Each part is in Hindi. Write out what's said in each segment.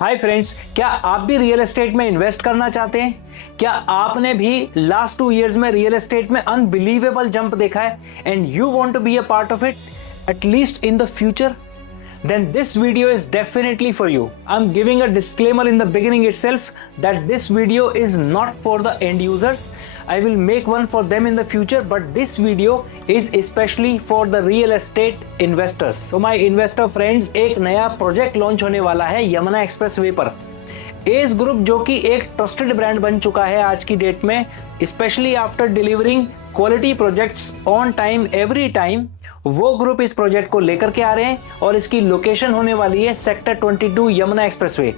हाय फ्रेंड्स, क्या आप भी रियल एस्टेट में इन्वेस्ट करना चाहते हैं? क्या आपने भी लास्ट 2 इयर्स में रियल एस्टेट में अनबिलीवेबल जंप देखा है and you want to be a part of it at least in the future? Then this video is definitely for you. I'm giving a disclaimer in the beginning itself that this video is not for the end users. I will make one for them in the future, but this video is especially for the real estate investors. So my investor friends, एक नया प्रोजेक्ट लॉन्च होने वाला है यमुना एक्सप्रेसवे पर। एस ग्रुप जो कि एक ट्रस्टेड ब्रांड बन चुका है आज की डेट में, specially after delivering quality projects on time every time, वो ग्रुप इस प्रोजेक्ट को लेकर के आ रहे हैं और इसकी लोकेशन होने वाली है सेक्टर 22 यमुना एक्सप्रेसवे।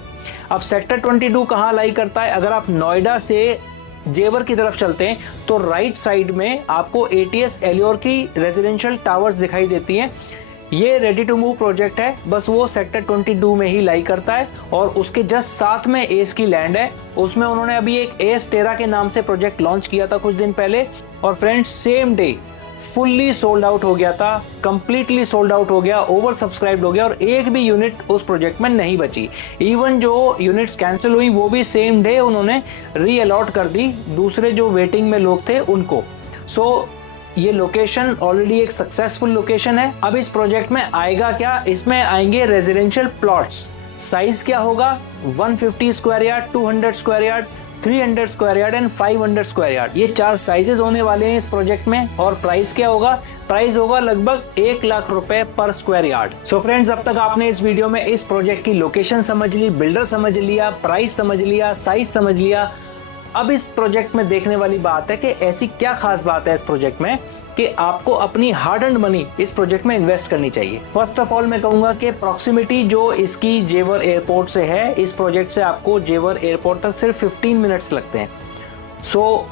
अब सेक्टर 22 कहाँ लाई करता है? अगर आप नोएडा से जेवर की तरफ चलते हैं तो राइट साइड में आपको एटीएस एलियोर की रेजिडेंशियल टावर्स दिखाई देती हैं। ये रेडी टू मूव प्रोजेक्ट है, बस वो सेक्टर 22 में ही लाई करता है और उसके जस्ट साथ में एस की लैंड है। उसमें उन्होंने अभी एक एस टेरा के नाम से प्रोजेक्ट लॉन्च किया था कुछ दिन पहले और friends same day fully sold out हो गया था, कंप्लीटली सोल्ड आउट हो गया, ओवर सब्सक्राइब्ड हो गया और एक भी यूनिट उस प्रोजेक्ट में नहीं बची। इवन जो यूनिट्स कैंसिल हुई वो भी सेम डे उन्होंने री अलॉट कर दी दूसरे जो वेटिंग में लोग थे उनको। ये लोकेशन ऑलरेडी एक सक्सेसफुल लोकेशन है। अब इस प्रोजेक्ट में आएगा क्या? इसमें आएंगे रेजिडेंशियल प्लॉट्स। साइज क्या होगा? 150 square yard, 200 square yard, 300 square yard and 500 square yard. ये 4 साइजेस होने वाले हैं इस प्रोजेक्ट में। और प्राइस क्या होगा? प्राइस होगा लगभग 1 लाख रुपए पर स्क्वायर यार्ड। सो फ्रेंड्स, अब तक आपने इस वीडियो में इस प्रोजेक्ट की लोकेशन समझ ली, बिल्डर समझ लिया, प्राइस समझ लिया, साइज समझ लिया। अब इस प्रोजेक्ट में देखने वाली बात है कि ऐसी क्या खास बात है इस प्रोजेक्ट में कि आपको अपनी हार्ड एंड मनी इस प्रोजेक्ट में इन्वेस्ट करनी चाहिए। फर्स्ट ऑफ ऑल मैं कहूंगा कि प्रॉक्सिमिटी जो इसकी जेवर एयरपोर्ट से है, इस प्रोजेक्ट से आपको जेवर एयरपोर्ट तक सिर्फ 15 मिनट्स लगते हैं।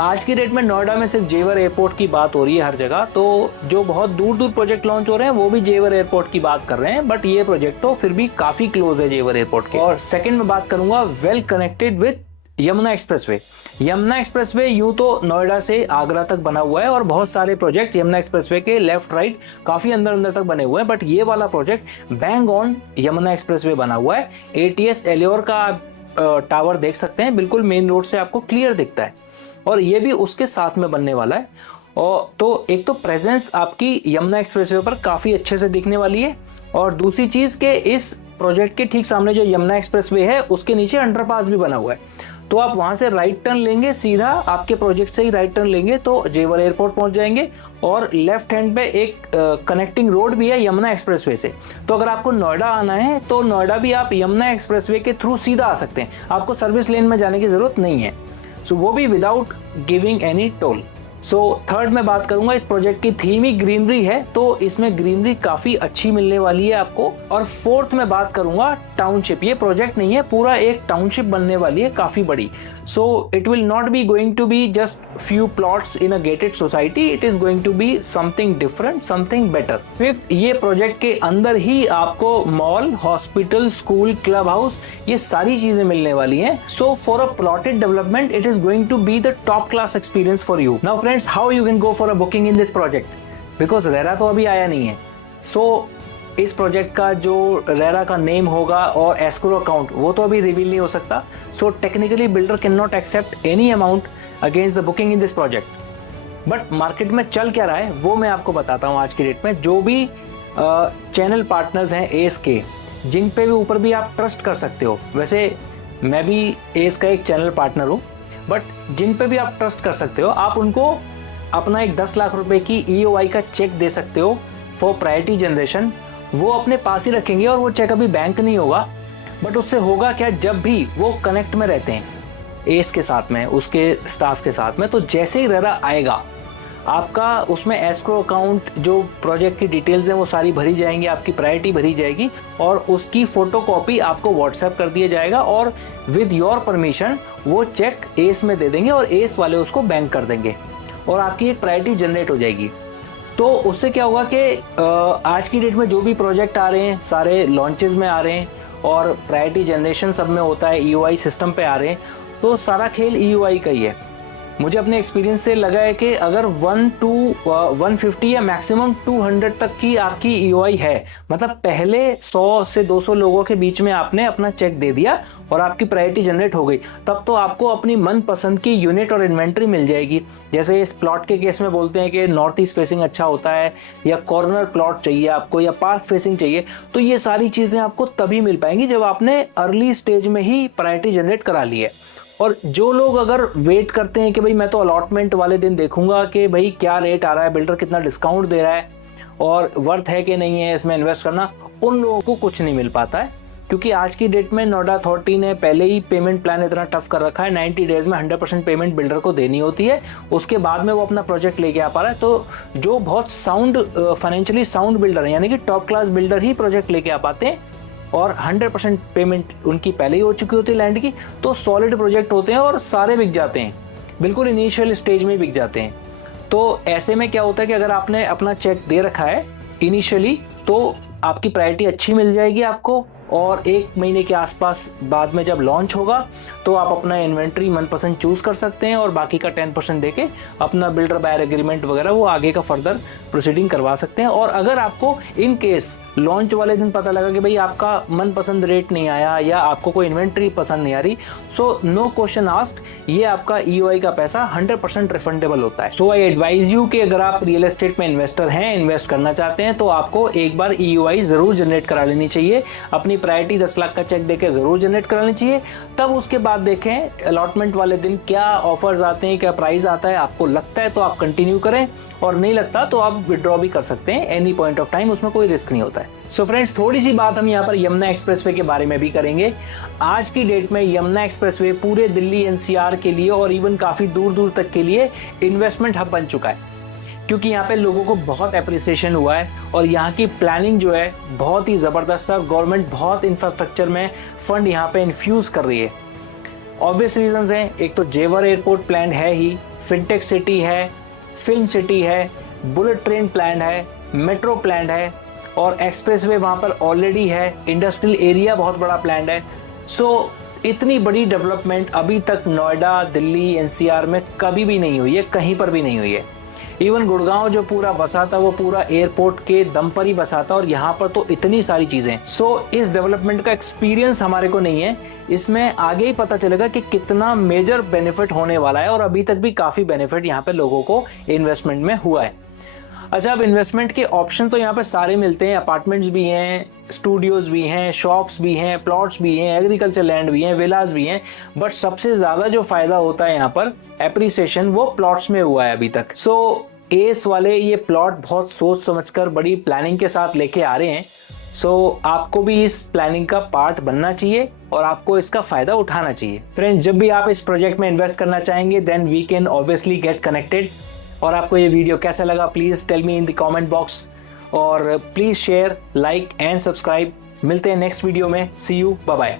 आज की डेट में नोएडा में सिर्फ जेवर एयरपोर्ट की बात हो रही है हर जगह, तो जो बहुत दूर दूर प्रोजेक्ट लॉन्च हो रहे हैं वो भी जेवर एयरपोर्ट की बात कर रहे हैं, बट ये प्रोजेक्ट तो फिर भी काफी क्लोज है जेवर एयरपोर्ट के। और सेकेंड में बात करूंगा well connected with Yamuna expressway. Yamuna expressway यूं तो नोएडा से आगरा तक बना हुआ है और बहुत सारे प्रोजेक्ट यमुना एक्सप्रेसवे के लेफ्ट राइट काफी अंदर अंदर तक बने हुए हैं, बट ये वाला project bang on Yamuna expressway बना हुआ है। एटीएस एलियोर का टावर देख सकते हैं, बिल्कुल मेन रोड से आपको क्लियर दिखता है और ये भी उसके साथ में बनने वाला है। और तो एक तो प्रेजेंस आपकी यमुना एक्सप्रेसवे पर काफी अच्छे से दिखने वाली है और दूसरी चीज के इस प्रोजेक्ट के ठीक सामने जो यमुना एक्सप्रेसवे है उसके नीचे अंडरपास भी बना हुआ है, तो आप वहां से राइट टर्न लेंगे, सीधा आपके प्रोजेक्ट से ही राइट टर्न लेंगे तो जेवर एयरपोर्ट पहुंच जाएंगे और लेफ्ट हैंड पे एक कनेक्टिंग रोड भी है यमुना एक्सप्रेसवे से। तो अगर आपको नोएडा आना है तो नोएडा भी आप यमुना एक्सप्रेसवे के थ्रू सीधा आ सकते हैं, आपको सर्विस लेन में जाने की जरूरत नहीं है। वो भी without giving any toll. Third में बात करूंगा, इस प्रोजेक्ट की थीम ही ग्रीनरी है तो इसमें ग्रीनरी काफी अच्छी मिलने वाली है आपको। और फोर्थ में बात करूंगा टाउनशिप। ये प्रोजेक्ट नहीं है, पूरा एक टाउनशिप बनने वाली है काफी बड़ी। It will not be going to be just few plots in a gated society, it is going to be something different, something better. Fifth, ये प्रोजेक्ट के अंदर ही आपको mall, hospital, school, club house, ये सारी चीजें मिलने वाली हैं। So for a plotted development it is going to be the top class experience for you. Now friends, how you can go for a booking in this project? Because RERA तो अभी आया नहीं है। इस प्रोजेक्ट का जो रेरा का नेम होगा और एस्क्रो अकाउंट वो तो अभी रिवील नहीं हो सकता। Technically builder can not accept any amount against the booking in this project. But market में चल क्या रहा है वो मैं आपको बताता हूँ आज की डेट में। जो भी चैनल पार्टनर्स हैं एस के, जिन पे भी ऊपर भी आप ट्रस्ट कर सकते हो, वैसे मैं भी एस का एक चैनल पार्टनर हूँ, बट जिन पे भी आप ट्रस्ट कर सकते हो, आप उनको अपना एक 10 लाख रुपए की EOI का चेक दे सकते हो फॉर प्रायोरिटी जनरेशन। वो अपने पास ही रखेंगे और वो चेक अभी बैंक नहीं होगा, बट उससे होगा क्या, जब भी वो कनेक्ट में रहते हैं एस के साथ में, उसके स्टाफ के साथ में, तो जैसे ही रेरा आएगा आपका उसमें एस्क्रो अकाउंट, जो प्रोजेक्ट की डिटेल्स हैं वो सारी भरी जाएंगी, आपकी प्रायोरिटी भरी जाएगी और उसकी फोटोकॉपी आपको व्हाट्सएप कर दिया जाएगा और विद योर परमिशन वो चेक एस में दे देंगे और एस वाले उसको बैंक कर देंगे और आपकी एक प्रायोरिटी जनरेट हो जाएगी। तो उससे क्या होगा कि आज की डेट में जो भी प्रोजेक्ट आ रहे हैं सारे लॉन्चेस में आ रहे हैं और प्रायोरिटी जनरेशन सब में होता है, EOI सिस्टम पे आ रहे हैं, तो सारा खेल EOI का ही है। मुझे अपने एक्सपीरियंस से लगा है कि अगर 1 to 150 या मैक्सिमम 200 तक की आपकी EOI है, मतलब पहले 100 से 200 लोगों के बीच में आपने अपना चेक दे दिया और आपकी प्रायोरिटी जनरेट हो गई, तब तो आपको अपनी मनपसंद की यूनिट और इन्वेंट्री मिल जाएगी। जैसे इस प्लॉट के केस में बोलते हैं कि नॉर्थ ईस्ट फेसिंग अच्छा होता है, या कॉर्नर प्लॉट चाहिए आपको, या पार्क फेसिंग चाहिए, तो ये सारी चीज़ें आपको तभी मिल पाएंगी जब आपने अर्ली स्टेज में ही प्रायोरिटी जनरेट करा ली है। और जो लोग अगर वेट करते हैं कि भाई मैं तो अलॉटमेंट वाले दिन देखूंगा कि भाई क्या रेट आ रहा है, बिल्डर कितना डिस्काउंट दे रहा है और वर्थ है कि नहीं है इसमें इन्वेस्ट करना, उन लोगों को कुछ नहीं मिल पाता है। क्योंकि आज की डेट में नोएडा अथॉरिटी ने पहले ही पेमेंट प्लान इतना टफ कर रखा है, 90 डेज में 100% पेमेंट बिल्डर को देनी होती है, उसके बाद में वो अपना प्रोजेक्ट लेके आ पा रहा है। तो जो बहुत साउंड फाइनेंशियली साउंड बिल्डर है, यानी कि टॉप क्लास बिल्डर ही प्रोजेक्ट लेके आ पाते हैं और 100% पेमेंट उनकी पहले ही हो चुकी होती है लैंड की, तो सॉलिड प्रोजेक्ट होते हैं और सारे बिक जाते हैं, बिल्कुल इनिशियल स्टेज में बिक जाते हैं। तो ऐसे में क्या होता है कि अगर आपने अपना चेक दे रखा है इनिशियली, तो आपकी प्रायोरिटी अच्छी मिल जाएगी आपको, और 1 महीने के आसपास बाद में जब लॉन्च होगा तो आप अपना इन्वेंट्री मनपसंद चूज़ कर सकते हैं और बाकी का 10% देके अपना बिल्डर बायर एग्रीमेंट वगैरह वो आगे का फर्दर प्रोसीडिंग करवा सकते हैं। और अगर आपको इन केस लॉन्च वाले दिन पता लगा कि भाई आपका मनपसंद रेट नहीं आया या आपको कोई इन्वेंट्री पसंद नहीं आ रही, सो नो क्वेश्चन आस्क्ड, ये आपका EOI का पैसा 100% रिफंडेबल होता है। सो आई एडवाइज यू कि अगर आप रियल एस्टेट में इन्वेस्टर हैं, इन्वेस्ट करना चाहते हैं, तो आपको एक बार EOI ज़रूर जनरेट करा लेनी चाहिए, अपनी प्रायोरिटी 10 लाख का चेक देके ज़रूर जनरेट करानी चाहिए। तब उसके बाद देखें अलॉटमेंट वाले दिन क्या ऑफर्स आते हैं, क्या प्राइस आता है, आपको लगता है तो आप कंटिन्यू करें, और नहीं लगता तो आप विड्रॉ भी कर सकते हैं एनी पॉइंट ऑफ टाइम, उसमें कोई रिस्क नहीं होता है। सो फ्रेंड्स, थोड़ी सी बात हम यहाँ पर यमुना एक्सप्रेसवे के बारे में भी करेंगे। आज की डेट में यमुना एक्सप्रेसवे पूरे दिल्ली NCR के लिए और इवन काफ़ी दूर दूर तक के लिए इन्वेस्टमेंट हब बन चुका है, क्योंकि यहाँ पे लोगों को बहुत एप्रिसिएशन हुआ है और यहाँ की प्लानिंग जो है बहुत ही ज़बरदस्त है। गवर्नमेंट बहुत इंफ्रास्ट्रक्चर में फंड यहाँ पे इन्फ्यूज़ कर रही है। ऑब्वियस रीजंस हैं, एक तो जेवर एयरपोर्ट प्लान है ही, फिनटेक सिटी है, फिल्म सिटी है, बुलेट ट्रेन प्लान है, मेट्रो प्लान है, और एक्सप्रेसवे वहाँ पर ऑलरेडी है, इंडस्ट्रियल एरिया बहुत बड़ा प्लान है। सो इतनी बड़ी डेवलपमेंट अभी तक नोएडा, दिल्ली, NCR में कभी भी नहीं हुई है, कहीं पर भी नहीं हुई है। इवन गुड़गांव जो पूरा बसा था वो पूरा एयरपोर्ट के दम पर ही बसा था, और यहाँ पर तो इतनी सारी चीज़ें। सो इस डेवलपमेंट का एक्सपीरियंस हमारे को नहीं है, इसमें आगे ही पता चलेगा कि कितना मेजर बेनिफिट होने वाला है, और अभी तक भी काफ़ी बेनिफिट यहाँ पे लोगों को इन्वेस्टमेंट में हुआ है। अच्छा, अब इन्वेस्टमेंट के ऑप्शन तो यहाँ पे सारे मिलते हैं, अपार्टमेंट्स भी हैं, स्टूडियोज़ भी हैं, शॉप्स भी हैं, प्लॉट्स भी हैं, एग्रीकल्चर लैंड भी हैं, विलाज भी हैं, बट सबसे ज़्यादा जो फ़ायदा होता है यहाँ पर एप्रिसिएशन, वो प्लॉट्स में हुआ है अभी तक। सो एस वाले ये प्लॉट बहुत सोच समझकर बड़ी प्लानिंग के साथ लेके आ रहे हैं। सो आपको भी इस प्लानिंग का पार्ट बनना चाहिए और आपको इसका फ़ायदा उठाना चाहिए। फ्रेंड्स, जब भी आप इस प्रोजेक्ट में इन्वेस्ट करना चाहेंगे, then we can obviously get connected. और आपको ये वीडियो कैसा लगा, please tell me in the comment box, और please share, like and subscribe. मिलते हैं नेक्स्ट वीडियो में। See you, bye bye.